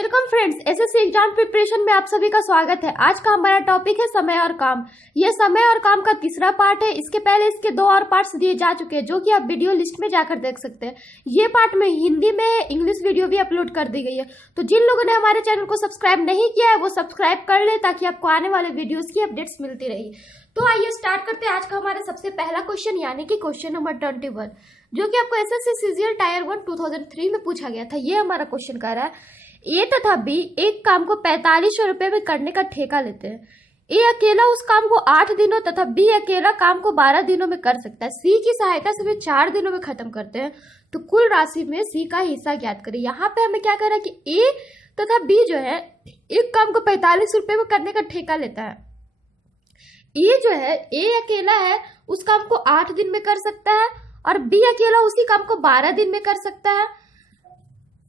Welcome friends, SSC exam preparation में आप सभी का स्वागत है। आज का हमारा टॉपिक है समय और काम। यह समय और काम का तीसरा पार्ट है। इसके पहले इसके 2 और पार्ट्स दिए जा चुके हैं, जो कि आप वीडियो लिस्ट में जाकर देख सकते हैं। ये पार्ट में हिंदी में इंग्लिश वीडियो भी अपलोड कर दी गई है, तो जिन लोगों ने हमारे चैनल को सब्सक्राइब नहीं किया है वो सब्सक्राइब कर ले, ताकि आपको आने वाले वीडियोज की अपडेट्स मिलती रही। तो आइए स्टार्ट करते हैं आज का हमारा सबसे पहला क्वेश्चन, यानी कि क्वेश्चन नंबर 21, जो कि आपको एसएससी सीजीएल टायर 1 2003 में पूछा गया था। ये हमारा क्वेश्चन कह रहा है ए तथा बी एक काम को 4500 रुपए में करने का ठेका लेते हैं। ए अकेला उस काम को 8 दिनों तथा बी अकेला काम को 12 दिनों में कर सकता है। सी की सहायता से वे 4 दिनों में खत्म करते हैं, तो कुल राशि में सी का हिस्सा ज्ञात करें। यहाँ पे हमें क्या कह रहा है कि ए तथा बी जो है एक काम को 45 रुपए में करने का ठेका लेता है। ए जो है ए अकेला है उस काम को 8 दिन में कर सकता है और बी अकेला उसी काम को 12 दिन में कर सकता है।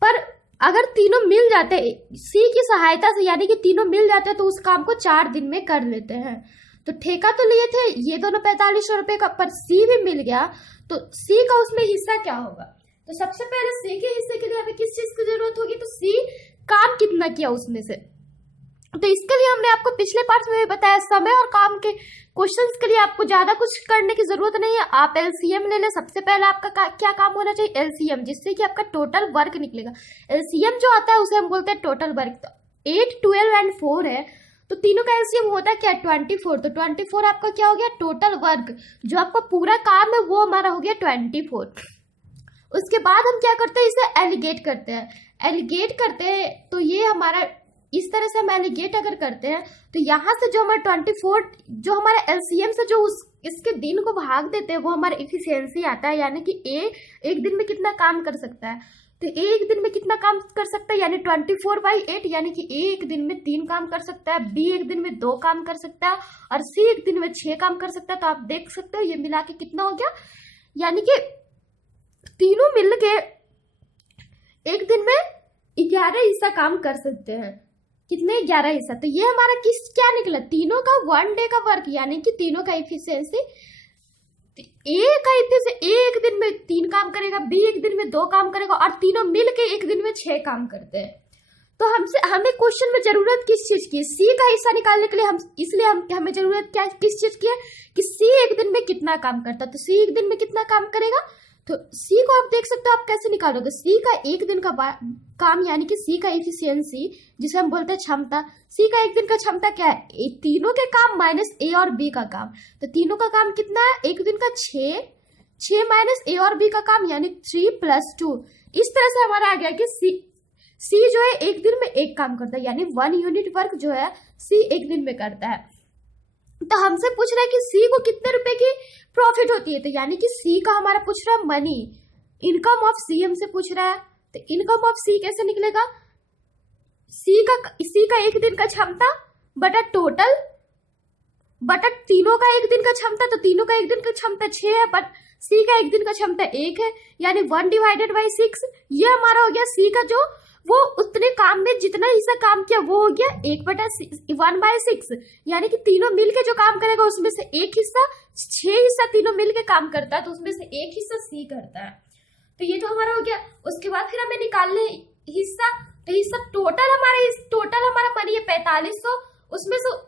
पर अगर तीनों मिल जाते हैं सी की सहायता से, यानी कि तीनों मिल जाते हैं, तो उस काम को 4 दिन में कर लेते हैं। तो ठेका तो लिए थे ये दोनों 4500 रुपए का, पर सी भी मिल गया, तो सी का उसमें हिस्सा क्या होगा? तो सबसे पहले सी के हिस्से के लिए हमें किस चीज की जरूरत होगी? तो सी काम कितना किया उसमें से। तो इसके लिए हमने आपको पिछले पार्ट में भी बताया, समय और काम के क्वेश्चंस के लिए आपको ज्यादा कुछ करने की जरूरत नहीं है। आप एलसीएम ले ले। सबसे पहले आपका क्या काम होना चाहिए? एलसीएम, जिससे कि आपका टोटल वर्क निकलेगा। एलसीएम जो आता है उसे हम बोलते हैं टोटल वर्क। तो 8, 12 एंड 4 है, तो तीनों का एलसीएम होता है क्या? 24। तो 24 आपका क्या हो गया? टोटल वर्क, जो आपका पूरा काम है वो हमारा हो गया 24। उसके बाद हम क्या करते हैं? इसे एलिगेट करते हैं। एलिगेट करते हैं तो ये हमारा इस तरह से हम एलिगेट अगर करते हैं तो यहाँ से जो हमारा 24 जो हमारा एलसीएम से जो इसके दिन को भाग देते हैं वो हमारा एफिशिएंसी आता है, यानी कि ए एक दिन में कितना काम कर सकता है। तो ए एक दिन में कितना काम कर सकता है, यानी 24/8, यानी कि ए एक दिन में 3 काम कर सकता है, बी एक दिन में 2 काम कर सकता है और सी एक दिन में 6 काम कर सकता है। तो आप देख सकते हो ये मिला के कितना हो गया, यानी कि तीनों मिल के एक दिन में 11 हिस्सा काम कर सकते हैं। कितने? 11 हिस्सा। तो ये हमारा क्या निकला? तीनों का 1 डे का वर्क, यानी कि तीनों का एफिशिएंसी। ए का एफिशिएंसी, ए एक दिन में 3 काम करेगा, बी एक दिन में 2 काम करेगा और तीनों मिलके एक दिन में 6 काम करते हैं। तो हमें क्वेश्चन में जरूरत किस चीज की है? सी का हिस्सा निकालने के लिए हमें जरूरत क्या किस चीज की है कि सी एक दिन में कितना काम करता है। तो सी एक दिन में कितना काम करेगा? तो सी को आप देख सकते हो, आप कैसे निकालोगे? सी का एक दिन का काम, यानी कि सी का एफिशिएंसी, जिसे हम बोलते हैं क्षमता। सी का एक दिन का क्षमता क्या है? तीनों के काम माइनस ए और बी का काम। तो तीनों का काम कितना है? एक दिन का 6 माइनस ए और बी का काम, यानी 3 + 2। इस तरह से हमारा आ गया कि सी जो है एक दिन में 1 काम करता है, यानी 1 यूनिट वर्क जो है सी एक दिन में करता है। तो हमसे पूछ रहा है कि सी को कितने रुपए की प्रॉफिट होती है। तो यानी कि सी का हमारा पूछ रहा है मनी, इनकम ऑफ सी हमसे पूछ रहा है। तो इनकम ऑफ सी कैसे निकलेगा? सी का एक दिन का क्षमता बटा टोटल बटा तीनों का एक दिन का क्षमता। तो तीनों का एक दिन का क्षमता 6 है, बट सी का एक दिन का क्षमता 1 है, यानी 1/6। ये हमारा हो गया सी का, जो वो उतने काम में जितना हिस्सा काम किया वो हो गया 1/6, यानी कि तीनों मिलके जो काम करेगा उसमें से एक हिस्सा, 6 हिस्सा तीनों मिलके काम करता है, तो उसमें से एक हिस्सा सी करता है। तो ये तो हमारा हो गया। उसके बाद फिर हमें निकालने हिस्सा। तो हिस्सा टोटल हमारा मनी है 4500, उसमें से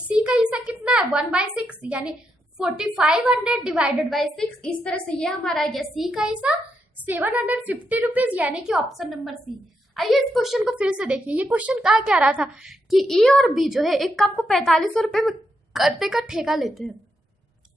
सी का हिस्सा कितना है? 1/6, यानी 4500 / 6। इस तरह से ये हमारा आ गया सी का हिस्सा 750 रुपीज, यानी कि ऑप्शन नंबर सी। आइए इस क्वेश्चन को फिर से देखिए। ये क्वेश्चन कहा क्या रहा था कि ए और बी जो है एक काम को 4500 रुपए में करने का ठेका लेते हैं।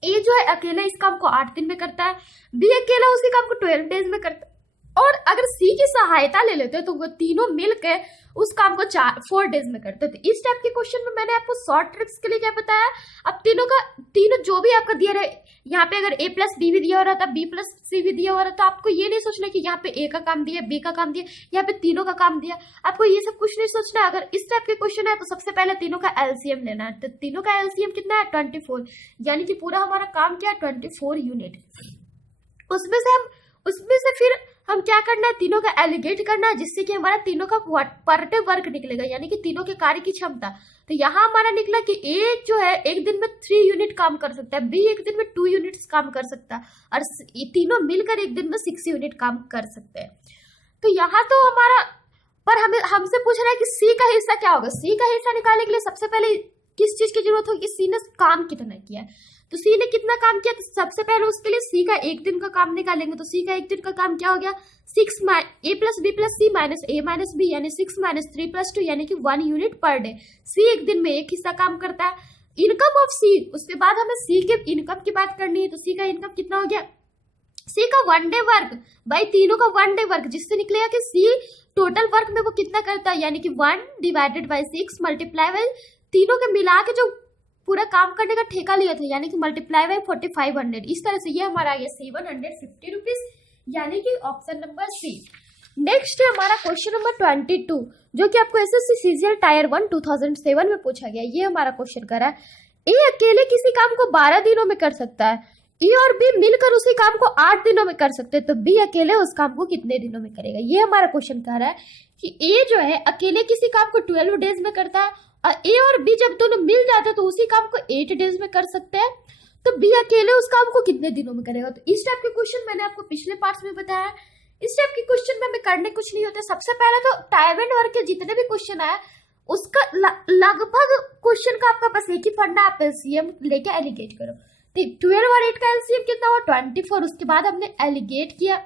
ए जो है अकेला इस काम को 8 दिन में करता है, बी अकेला उसी काम को 12 डेज में करता है, और अगर सी की सहायता ले लेते हैं तो वो तीनों मिलकर उस काम को 4 डेज में करते हैं। तो इस टाइप के क्वेश्चन में मैंने आपको शॉर्ट ट्रिक्स के लिए क्या बताया? अब तीनों जो भी आपका दिया रहे, यहाँ पे अगर a + b भी दिया हो रहा था, b + c भी दिया हो रहा था, आपको ये नहीं सोचना कि यहाँ पे a का काम दिया, b का काम दिया, यहाँ पे तीनों का काम दिया। आपको ये सब कुछ नहीं सोचना। अगर इस टाइप के क्वेश्चन है तो सबसे पहले तीनों का एलसीएम लेना है। तो तीनों का एलसीएम कितना है? 24, यानी कि पूरा हमारा काम क्या है? 24 यूनिट। उसमें से फिर हम क्या करना है? तीनों का एलिगेट करना है, जिससे कि हमारा तीनों का पर डे वर्क निकलेगा, यानी कि तीनों के कार्य की क्षमता। तो यहाँ हमारा निकला कि ए जो है एक दिन में 3 यूनिट काम कर सकता है, बी एक दिन में 2 यूनिट्स काम कर सकता है और तीनों मिलकर एक दिन में 6 यूनिट काम कर सकते हैं। तो यहाँ तो हमारा पर हमें हमसे पूछ रहा है कि सी का हिस्सा क्या होगा। सी का हिस्सा निकालने के लिए सबसे पहले किस चीज की जरूरत होगी कि सी ने काम कितना किया है। तो सी ने कितना काम किया, तो सबसे पहले उसके लिए सी का एक दिन का काम निकालेंगे। तो सी का एक दिन का काम क्या हो गया, 6 a plus B plus C minus A minus B यानी 6 माइनस 3 प्लस 2 यानी कि 1 यूनिट पर डे। सी एक दिन में एक हिस्सा काम करता है। इनकम ऑफ सी, उसके बाद हमें सी के इनकम की बात करनी है। तो सी का इनकम कितना हो गया, सी का 1 डे वर्क बाई तीनों का 1 डे वर्क, जिससे निकलेगा कि सी टोटल वर्क में वो कितना करता है, यानी कि 1 डिवाइडेड बाई 6 मल्टीप्लाई बाई तीनों के मिला के जो पूरा काम करने का ठेका लिया था, यानी कि मल्टीप्लाई बाई 4500। इस तरह से ये हमारा आ गया 750 रुपीज, यानी कि ऑप्शन नंबर सी। नेक्स्ट है हमारा क्वेश्चन नंबर 22, जो कि आपको एसएससी सीजीएल टायर 1 2007 में पूछा गया। ये हमारा क्वेश्चन कर रहा है, ए अकेले किसी काम को 12 दिनों में कर सकता है, ए और बी मिलकर उसी काम को 8 दिनों में कर सकते हैं, तो बी अकेले उस काम को कितने दिनों में करेगा। ये हमारा क्वेश्चन कह रहा है कि ए जो है अकेले किसी काम को 12 डेज में करता है, और ए और बी जब दोनों मिल जाते हैं तो उसी काम को 8 डेज में कर सकते हैं, तो बी अकेले उस काम को कितने दिनों में करेगा। तो इस टाइप के क्वेश्चन मैंने आपको पिछले पार्ट्स में बताया है। इस टाइप के क्वेश्चन में हमें करने कुछ नहीं होता। सबसे पहले तो टाइम एंड वर्क के जितने भी क्वेश्चन आए उसका लगभग क्वेश्चन का आपका बस एक ही फंडा, आप एलसीएम लेके एलिगेट करो। 12 और 8 का एलसीएम कितना हुआ 24, उसके बाद हमने एलिगेट किया,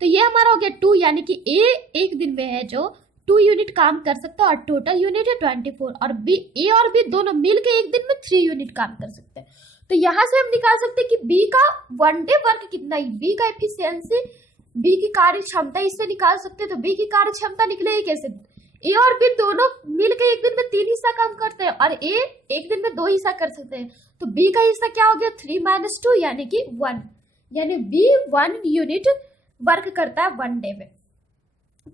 तो ये हमारा हो गया 2, यानी कि ए एक दिन में है जो 2 यूनिट काम कर सकता है और टोटल यूनिट है 24, और बी ए और बी दोनों मिलकर एक दिन में 3 यूनिट काम कर सकते हैं। तो यहां से हम निकाल सकते हैं कि बी का 1 डे वर्क कितना है, बी का एफिशिएंसी, बी की कार्य क्षमता इससे निकाल सकते हैं। तो बी की कार्य क्षमता निकलेगी कैसे, ए और बी दोनों मिलकर एक दिन में 3 हिस्सा काम करते हैं और ए एक दिन में 2 हिस्सा कर सकते हैं, तो बी का हिस्सा क्या हो गया 3 माइनस 2 यानी कि 1, यानी बी 1 यूनिट वर्क करता है 1 डे में।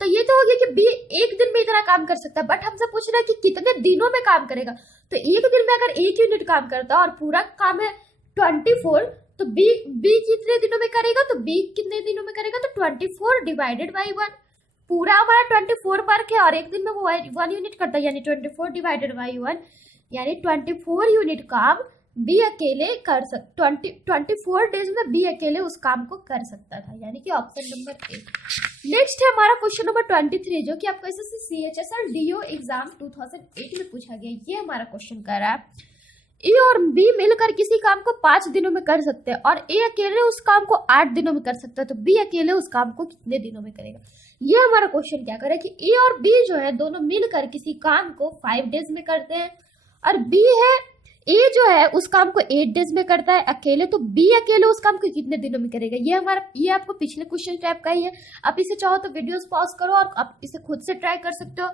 तो ये तो हो गया कि बी एक दिन में इतना काम कर सकता है, बट हमसे पूछ रहा है कि कितने दिनों में काम करेगा। तो एक दिन में अगर 1 यूनिट काम करता है और पूरा काम है 24, तो बी कितने दिनों में करेगा, तो बी कितने दिनों में करेगा, तो 24 डिवाइडेड बाई 1, पूरा हमारा 24 वर्क है और एक दिन में वो 1 यूनिट करता है, यानी 24 डिवाइडेड बाई 1, यानी 24 यूनिट काम बी अकेले कर सकता, 24 डेज में बी अकेले उस काम को कर सकता था, यानी कि ऑप्शन नंबर ए। नेक्स्ट है हमारा क्वेश्चन नंबर 23, जो कि आपको एसएससी सीएचएसएल डीओ एग्जाम 2008 में पूछा गया। ये हमारा क्वेश्चन कर रहा है, ए और बी मिलकर किसी काम को 5 दिनों में कर सकते हैं और ए अकेले उस काम को 8 दिनों में कर सकता है, तो बी अकेले उस काम को कितने दिनों में करेगा। ये हमारा क्वेश्चन क्या कर रहा है कि ए और बी जो है दोनों मिलकर किसी काम को 5 डेज में करते हैं, और बी है ए जो है उस काम को 8 डेज में करता है अकेले, तो बी अकेले उस काम को कितने दिनों में करेगा। ये आपको पिछले क्वेश्चन टाइप का ही है। आप इसे चाहो तो वीडियोस पॉज करो और आप इसे खुद से ट्राई कर सकते हो।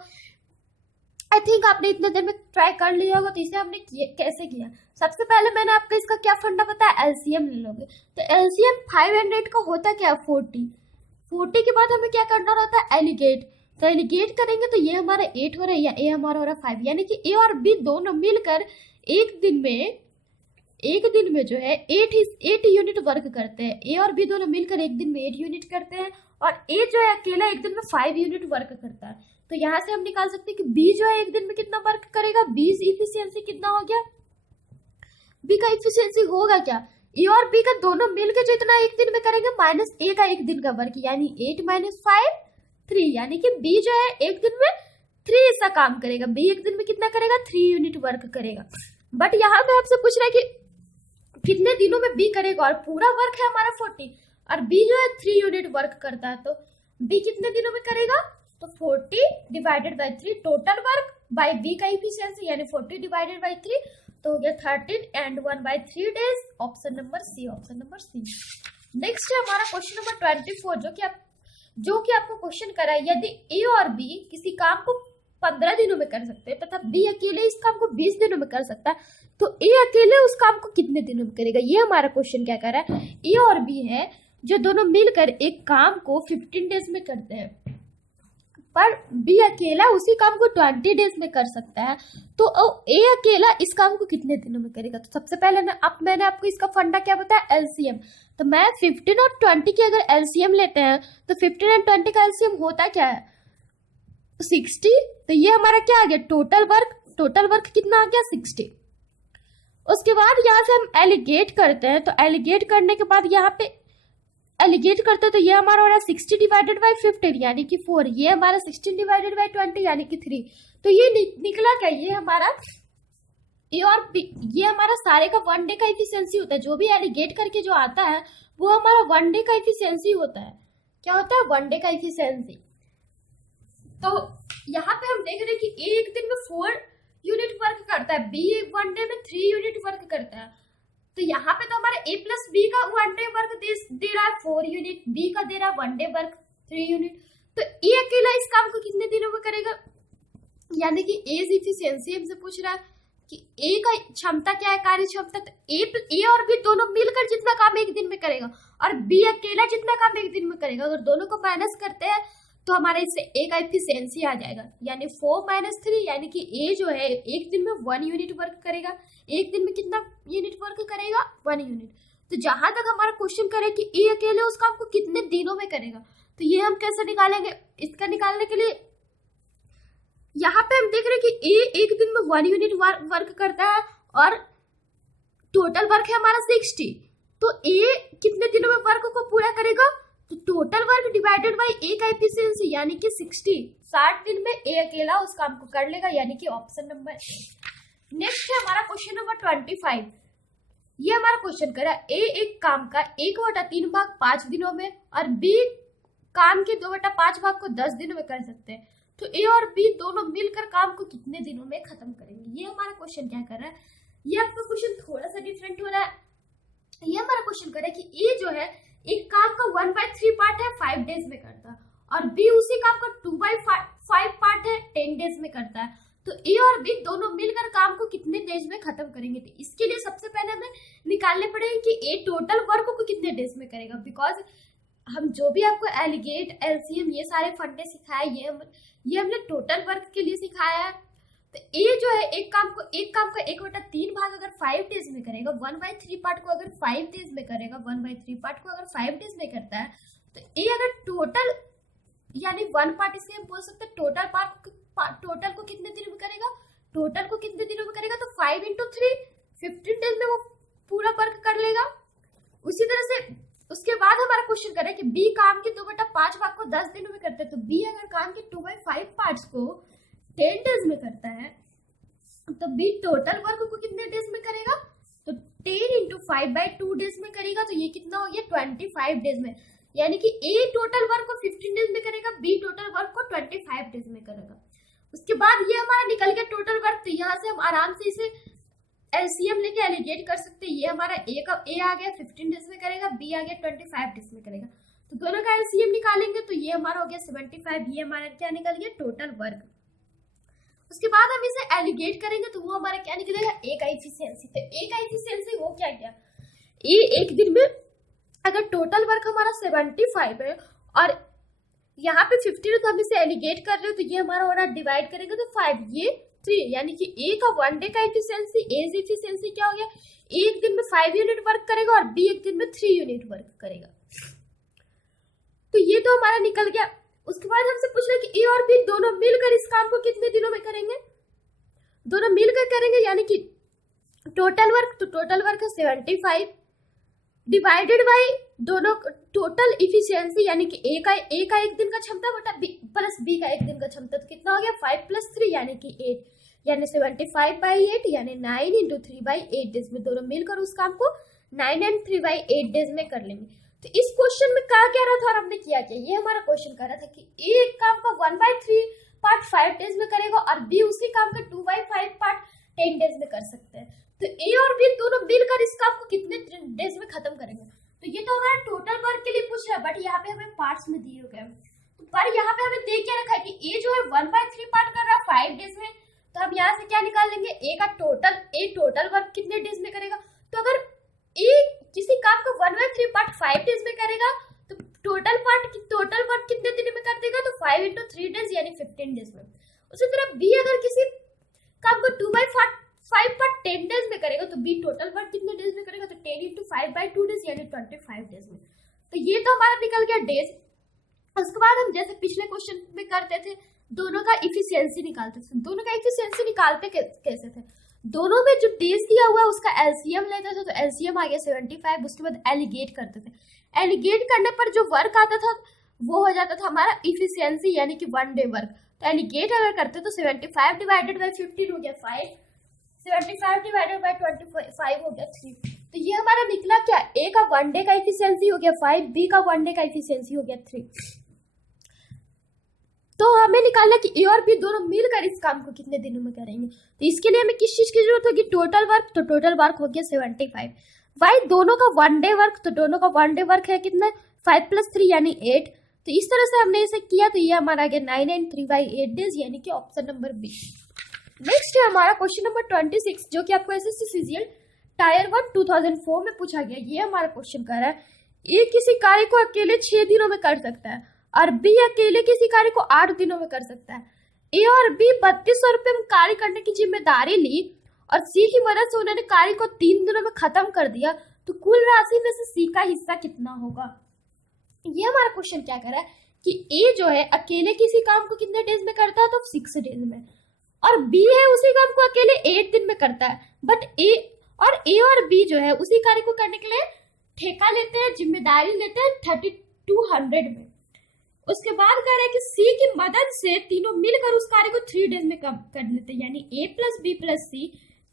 आई थिंक आपने इतने देर में ट्राई कर लिया होगा। तो इसे हमने कैसे किया, सबसे पहले मैंने आपको इसका क्या फंडा बताया, एलसीएम ले लोगे। तो एलसीएम 5 एंड 8 का होता क्या, 40 के बाद हमें क्या करना रहता है, एलिगेट। तो एलिगेट करेंगे तो ये हमारा 8 हो रहा है या ए हमारा हो रहा है 5, यानी कि ए और बी दोनों मिलकर एक दिन में जो है 8 यूनिट वर्क करते हैं। ए और बी दोनों मिलकर एक दिन में 8 यूनिट करते हैं और ए जो है अकेला एक दिन में 5 यूनिट वर्क करता है। तो यहाँ से हम निकाल सकते हैं कि बी जो है एक दिन में कितना वर्क करेगा, बी इफिशियंसी कितना हो गया, बी का इफिशियंसी होगा क्या, ए और बी का दोनों मिलकर जो इतना एक दिन में करेंगे माइनस ए का एक दिन का वर्क, यानी 8 माइनस 5 3, यानी कि बी जो है एक दिन में 3 ऐसा काम करेगा। बी एक दिन में कितना करेगा, 3 यूनिट वर्क करेगा। बट यहाँ पे आपसे पूछ रहा है कि कितने दिनों में बी करेगा, और पूरा वर्क है हमारा 40 और बी जो है 3 यूनिट वर्क करता है, तो बी कितने दिनों में करेगा, तो 40 divided by 3 total work by B का इफिशियंसी, यानी 40 डिवाइडेड बाई 3 तो हो गया 13 and 1 by 3 days, option number C, option number C. Next है हमारा क्वेश्चन नंबर 24, जो कि आपको क्वेश्चन करा है, यदि ए और बी किसी काम को 15 दिनों में कर सकते हैं तथा बी अकेले इस काम को 20 दिनों में कर सकता है, तो ए अकेले उस काम को कितने दिनों में करेगा। ये हमारा क्वेश्चन क्या कर रहा है, ए और बी है जो दोनों मिलकर एक काम को 15 डेज में करते हैं, पर बी अकेला उसी काम को 20 डेज में कर सकता है, तो ए अकेला इस काम को कितने दिनों में करेगा। तो सबसे पहले मैंने आपको इसका फंडा क्या बताया, एलसीएम। तो मैं 15 और 20 की अगर एलसीएम लेते हैं तो 15 एंड 20 का एलसीएम होता क्या है, 60। तो ये हमारा क्या आ गया, टोटल वर्क कितना आ गया, 60। उसके बाद यहाँ से हम एलिगेट करते हैं, तो एलिगेट करने के बाद यहाँ पे एलिगेट करते हैं तो ये हमारा हो रहा है 60 डिवाइडेड बाई 15 यानी कि 4, ये हमारा 16 डिवाइडेड बाई 20 यानी कि 3। तो ये निकला क्या, ये हमारा ए और बी, ये हमारा सारे का 1 डे का एफिशिएंसी होता है। जो भी एलिगेट करके जो आता है वो हमारा 1 डे का एफिशिएंसी होता है। क्या होता है, 1 डे का एफिशिएंसी। तो यहाँ पे हम देख रहे हैं कि ए एक दिन में 4 यूनिट वर्क करता है, बी 1 डे में 3 यूनिट वर्क करता है। तो यहाँ पे तो हमारा ए प्लस बी का 1 डे वर्क दे रहा है 4 यूनिट, बी का दे रहा है 1 डे वर्क 3 यूनिट। तो ए अकेला इस काम को कितने दिनों में करेगा, यानी कि एज इफिशियंसी हमसे पूछ रहा है कि ए का क्षमता क्या है, कार्य क्षमता। तो ए और बी दोनों मिलकर जितना काम एक दिन में करेगा और बी अकेला जितना काम एक दिन में करेगा, अगर दोनों को माइनस करते हैं तो हमारा इससे ए का एफिशिएंसी आ जाएगा, यानी 4 - 3, यानी कि ए जो है एक दिन में 1 यूनिट वर्क करेगा। एक दिन में कितना यूनिट वर्क करेगा, 1 यूनिट। तो जहां तक हमारा क्वेश्चन करे कि ए अकेले उस काम को कितने दिनों में करेगा, तो ये हम कैसे निकालेंगे। इसका निकालने के लिए यहाँ पे हम देख रहे हैं कि ए एक दिन में 1 यूनिट वर्क करता है और टोटल वर्क है हमारा 60। तो ए कितने दिनों में वर्क को पूरा करेगा, तो टोटल वर्क डिवाइडेड बाय ए का एफिशिएंसी यानी कि 60 दिन में ए अकेला उस काम को कर लेगा, यानी कि ऑप्शन नंबर ए। नेक्स्ट है हमारा क्वेश्चन नंबर 25। ये हमारा क्वेश्चन करा ए एक काम का 1/3 भाग 5 दिनों में और बी काम के 2/5 भाग को 10 दिनों में कर सकते हैं। तो ए और बी दोनों मिलकर काम को कितने दिनों में खत्म करेंगे। ये हमारा क्वेश्चन क्या कर रहा है, ये आपका क्वेश्चन थोड़ा सा डिफरेंट हो रहा है। ये हमारा क्वेश्चन कर रहा है कि ए जो है एक काम का 1/3 पार्ट है 5 डेज में करता है और बी उसी काम का 2/5 पार्ट है 10 डेज में करता है। तो ए और बी दोनों मिलकर काम को कितने डेज में खत्म करेंगे। तो इसके लिए सबसे पहले हमें निकालने पड़ेंगे कि ए टोटल वर्क को कितने डेज में करेगा। बिकॉज हम जो भी आपको एलिगेट, एलसीएम ये सारे फंडे सिखाए, ये हमने टोटल वर्क के लिए सिखाया है। तो ए जो है एक काम का 1/3 भाग अगर 5 डेज में करेगा, 1/3 पार्ट को अगर 5 डेज में करेगा, 1/3 पार्ट को अगर 5 डेज में करता है, तो ए अगर टोटल यानी 1 पार्ट, इससे हम बोल सकते हैं टोटल को कितने दिनों में करेगा, टोटल को कितने दिनों में करेगा। तो 5 × 3 15 डेज में वो पूरा वर्क कर लेगा। उसी तरह से उसके बाद हमारा क्वेश्चन कर रहा है कि बी काम के 2/5 भाग को 10 दिनों में करता है। तो बी अगर काम के 2/5 पार्ट्स को 10 डेज में करता है, तो बी टोटल वर्क को कितने डेज में करेगा, तो 10 × 5/2 डेज में करेगा। तो ये कितना हो गया, 25 डेज में। यानी कि ए टोटल वर्क को 15 डेज में करेगा, बी टोटल वर्क को 25 डेज में करेगा। उसके बाद ये हमारा निकल गया टोटल वर्क। तो यहाँ से हम आराम से इसे एलसीएम लेके एलिगेट कर सकते हैं। ये हमारा ए आ गया 15 डेज में करेगा, बी आ गया 25 डेज में करेगा। तो दोनों का एलसीएम निकालेंगे तो ये हमारा हो गया 75, ये हमारा क्या निकल गया, टोटल वर्क। उसके बाद हम इसे एलिगेट करेंगे तो वो हमारा क्या निकलेगा, ए का एफिशिएंसी। तो ए का एफिशिएंसी वो क्या गया, ए एक दिन में अगर टोटल वर्क हमारा 75 है और यहाँ पे 15 तो हम इसे एलिगेट कर रहे हो, तो ये हमारा हो रहा डिवाइड करेंगे तो 5, ये 3, यानी कि ए का 1 डे का एफिशिएंसी, एज एफिशिएंसी क्या हो गया, एक दिन में 5 यूनिट वर्क करेगा और बी एक दिन में 3 यूनिट वर्क करेगा। तो ये तो हमारा निकल गया। उसके बाद हमसे पूछ रहे कि ए और बी दोनों मिलकर इस काम को कितने दिनों में करेंगे, दोनों मिलकर करेंगे, यानी कि टोटल वर्क, तो टोटल वर्क है 75 डिवाइडेड बाई दोनों टोटल इफिशियंसी, यानी कि ए का एक दिन का क्षमता बटा बी प्लस बी का एक दिन का क्षमता। तो कितना हो गया, 5 + 3 यानी कि 8, यानी 75/8 यानी 9 × 3/8 डेज में दोनों मिलकर उस काम को 9 and 3/8 डेज में कर लेंगे। तो इस क्वेश्चन में कहा क्या रहा था और हमने किया क्या, ये हमारा क्वेश्चन कर रहा था कि ए एक काम का 1/3 पार्ट 5 डेज में करेगा और बी उसी काम का 2/5 पार्ट 10 डेज में कर सकते हैं। तो ए और बी दोनों मिलकर इस काम को कितने डेज में खत्म करेंगे। तो ये तो हमारा टोटल वर्क के लिए पूछ रहा है, बट यहाँ पे हमें पार्ट्स में दिए हुए हैं। तो पर यहाँ पे हमें दे क्या रखा है कि ए जो है 1/3 पार्ट कर रहा है 5 डेज में। तो हम यहाँ से क्या निकाल लेंगे, ए टोटल वर्क कितने डेज में करेगा। तो अगर ए किसी काम को 1/3 पार्ट 5 डेज में करेगा तो टोटल वर्क कितने दिन में कर देगा, तो 5 × 3 डेज यानी 15 डेज में। उसी तरह बी अगर किसी काम को 2/5 पार्ट 10 डेज में करेगा तो बी टोटल वर्क कितने डेज में करेगा, तो 10 × 5/2 डेज यानी 25 डेज में। तो ये तो हमारा निकल गया डेज। उसके बाद हम जैसे पिछले क्वेश्चन में करते थे, दोनों का इफिशियंसी निकालते थे। दोनों का इफिशियंसी निकालते कैसे थे, दोनों में जो डेज दिया हुआ है उसका एलसीएम लेते थे। तो एलसीएम आ गया 75, उसके बाद एलिगेट करते थे। एलिगेट करने पर जो वर्क आता था वो हो जाता था हमारा इफिशियंसी यानी कि 1 डे वर्क। तो एलिगेट अगर करते तो 75 डिवाइडेड बाई 15 हो गया 5, 75 डिवाइडेड बाई 25 हो गया 3। तो ये हमारा निकला क्या, ए का 1 डे का इफिशियंसी हो गया 5, बी का 1 डे का इफिशियंसी हो गया 3। तो हमें निकालना कि ए और बी दोनों मिलकर इस काम को कितने दिनों में करेंगे। तो इसके लिए हमें किस चीज की जरूरत होगी, टोटल वर्क। तो टोटल वर्क हो गया 75। वाई दोनों का 1 डे वर्क, तो दोनों का 1 डे वर्क है कितना, 5 + 3 यानी 8। तो इस तरह से हमने इसे किया, तो ये हमारा आ गया 9 and 3 by 8 डेज, यानी कि ऑप्शन नंबर बी। नेक्स्ट है हमारा क्वेश्चन नंबर 26, जो कि आपको एसएससी सीजीएल टायर 1 2004 में पूछा गया। ये हमारा क्वेश्चन कह रहा है ए किसी कार्य को अकेले 6 दिनों में कर सकता है और बी अकेले किसी कार्य को 8 दिनों में कर सकता है। ए और बी 3200 रुपये में कार्य करने की जिम्मेदारी ली और सी की मदद से उन्होंने कार्य को 3 दिनों में खत्म कर दिया, तो कुल राशि में से सी का हिस्सा कितना होगा। ये हमारा क्वेश्चन क्या कर रहा है कि ए जो है अकेले किसी काम को कितने डेज में करता है, तो 6 डेज में, और बी है उसी काम को अकेले 8 दिन में करता है। बट ए और बी जो है उसी कार्य को करने के लिए ठेका लेते हैं, जिम्मेदारी लेते हैं 3200 में। उसके बाद कह रहे हैं कि सी की मदद से तीनों मिलकर उस कार्य को 3 डेज में कर लेते हैं, यानी ए प्लस बी प्लस सी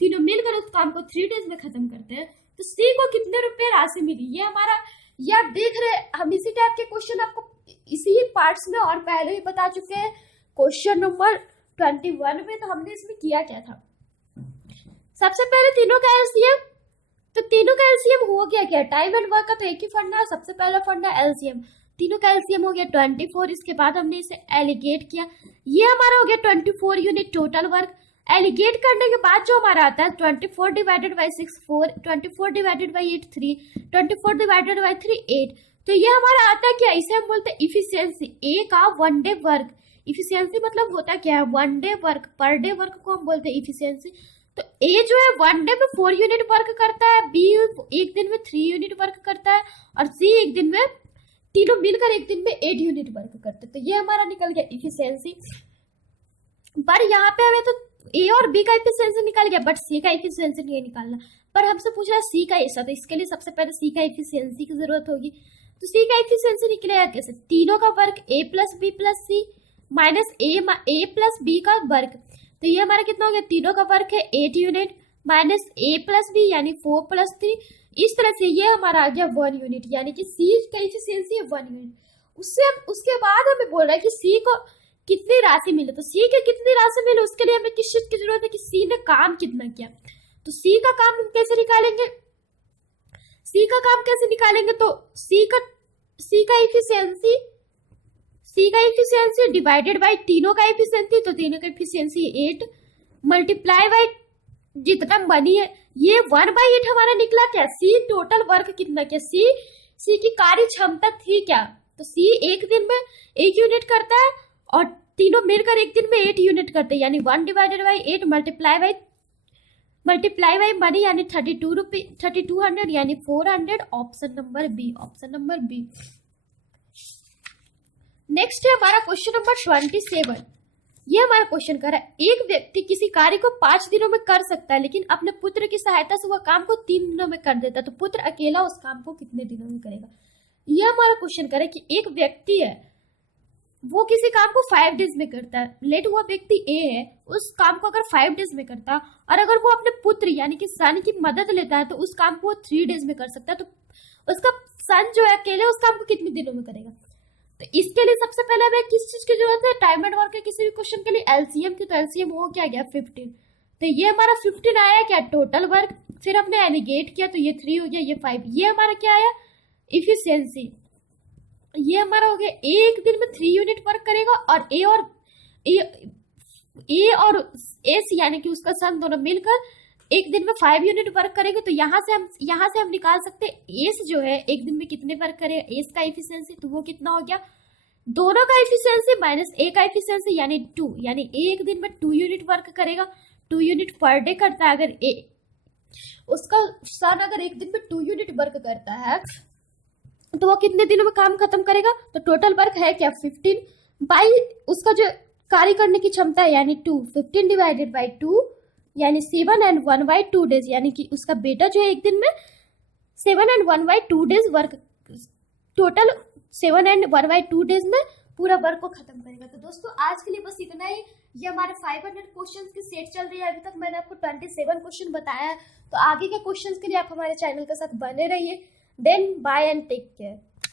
तीनों मिलकर उस काम को 3 डेज में खत्म करते हैं। तो सी को कितने रुपए राशि मिली, ये हमारा, ये आप देख रहे हैं, हम इसी टाइप के क्वेश्चन आपको इसी पार्ट्स में और पहले ही बता चुके हैं। क्वेश्चन नंबर 21 में तो हमने इसमें किया क्या था, सबसे पहले तीनों का एलसीएम। तो तीनों का एलसीएम हो गया क्या, टाइम एंड वर्क का तो एक ही फंडा है, सबसे पहला फंडा एलसीएम। तीनों का एलसीएम हो गया 24। इसके बाद हमने इसे एलिगेट किया, ये हमारा हो गया 24 यूनिट टोटल वर्क। एलिगेट करने के बाद जो हमारा आता है 24 divided by 6 4, 24 divided by 8 3, 24 divided by 3 8। तो ये हमारा आता है क्या, इसे हम बोलते हैं इफिशियंसी। ए का 1 डे वर्क, इफिशियंसी मतलब होता क्या है, 1 day work, per day work को हम बोलते हैं इफिशियंसी। तो ए जो है 1 डे में 4 यूनिट वर्क करता है, बी एक दिन में 3 यूनिट वर्क करता है, और सी एक दिन में, तीनों मिलकर एक दिन में 8 यूनिट वर्क करते हैं। तो ये हमारा निकल गया इफिशियंसी। पर यहाँ पे हमें तो ए और बी का इफिशियंसी निकल गया, बट सी का इफिशियंसी नहीं निकालना। पर हमसे पूछ रहा है सी का हिस्सा, तो इसके लिए सबसे पहले सी का इफिशियंसी की जरूरत होगी। तो सी का इफिशियंसी निकलेगा कैसे, तीनों का वर्क ए plus B plus C minus ए प्लस बी का वर्क। तो ये हमारा कितना हो गया, तीनों का वर्क है 8 यूनिट माइनस ए प्लस बी यानी 4 + 3। इस तरह से ये हमारा आ गया 1 यूनिट, यानी कि सी का इफिशियंसी है 1 यूनिट। उसके बाद हमें बोल रहा है कि सी को कितनी राशि मिले। तो सी के कितनी राशि मिले उसके लिए हमें किस चीज की जरूरत है कि सी ने काम कितना किया। तो सी का काम हम कैसे निकालेंगे, सी का काम कैसे निकालेंगे, तो सी का इफिशियंसी डिवाइडेड बाई तीनों का इफिशियंसी, तो तीनों का इफिशियंसी 8 मल्टीप्लाई बाई जितना बनी है, ये 1/8 हमारा निकला क्या, सी टोटल वर्क कितना किया, सी की कार्य क्षमता थी क्या। तो सी एक दिन में 1 यूनिट करता है और तीनों मिलकर एक दिन में 8 यूनिट करते हैं, यानी 1 divided by 8 multiply by money यानी 3200 यानी 400, ऑप्शन नंबर बी। नेक्स्ट है हमारा क्वेश्चन नंबर 27। ये हमारा क्वेश्चन कर रहा है एक व्यक्ति किसी कार्य को 5 दिनों में कर सकता है, लेकिन अपने पुत्र की सहायता से वह काम को 3 दिनों में कर देता है, तो पुत्र अकेला उस काम को कितने दिनों में करेगा। ये हमारा क्वेश्चन कर रहा है कि एक व्यक्ति है, वो किसी काम को 5 डेज में करता है, लेट हुआ व्यक्ति ए है, उस काम को अगर 5 डेज में करता है, और अगर वो अपने पुत्र यानी कि सन की मदद लेता है तो उस काम को 3 डेज में कर सकता है, तो उसका सन जो है अकेले उस काम को कितने दिनों में करेगा। तो इसके लिए सबसे पहले हमें किस चीज की जरूरत है, टाइम एंड वर्क के किसी भी क्वेश्चन के लिए एलसीएम की। तो एलसीएम हो क्या गया 15। तो ये हमारा 15 आया क्या टोटल वर्क, फिर हमने एलिगेट किया तो ये 3 हो गया, ये 5, ये हमारा क्या आया इफिशियंसी। ये हमारा हो गया एक दिन में 3 यूनिट वर्क करेगा, और ए और एस यानी कि उसका सन दोनों मिलकर एक दिन में 5 यूनिट वर्क करेंगे। तो यहाँ से हम निकाल सकते हैं एस जो है एक दिन में कितने वर्क करेगा, एस का इफिशियंसी, तो वो कितना हो गया, दोनों का इफिशियंसी माइनस ए का इफिशियंसी यानी 2, यानी ए एक दिन में 2 यूनिट वर्क करेगा, 2 यूनिट पर डे करता है। अगर ए उसका सन अगर एक दिन में 2 यूनिट वर्क करता है तो वो कितने दिनों में काम खत्म करेगा। तो टोटल वर्क है क्या 15 बाई उसका जो कार्य करने की क्षमता है यानी 2, 15 डिवाइडेड बाई 2 यानी 7 and 1/2 डेज, यानी कि उसका बेटा जो है एक दिन में 7 and 1/2 days work total 7 and 1/2 days में पूरा वर्क को खत्म करेगा। तो दोस्तों आज के लिए बस इतना ही। ये हमारे 500 क्वेश्चंस की सेट चल रही है। अभी तक मैंने आपको 27 क्वेश्चन बताया है। तो आगे के क्वेश्चंस के लिए आप हमारे चैनल के साथ बने रहिए। Then bye and take care.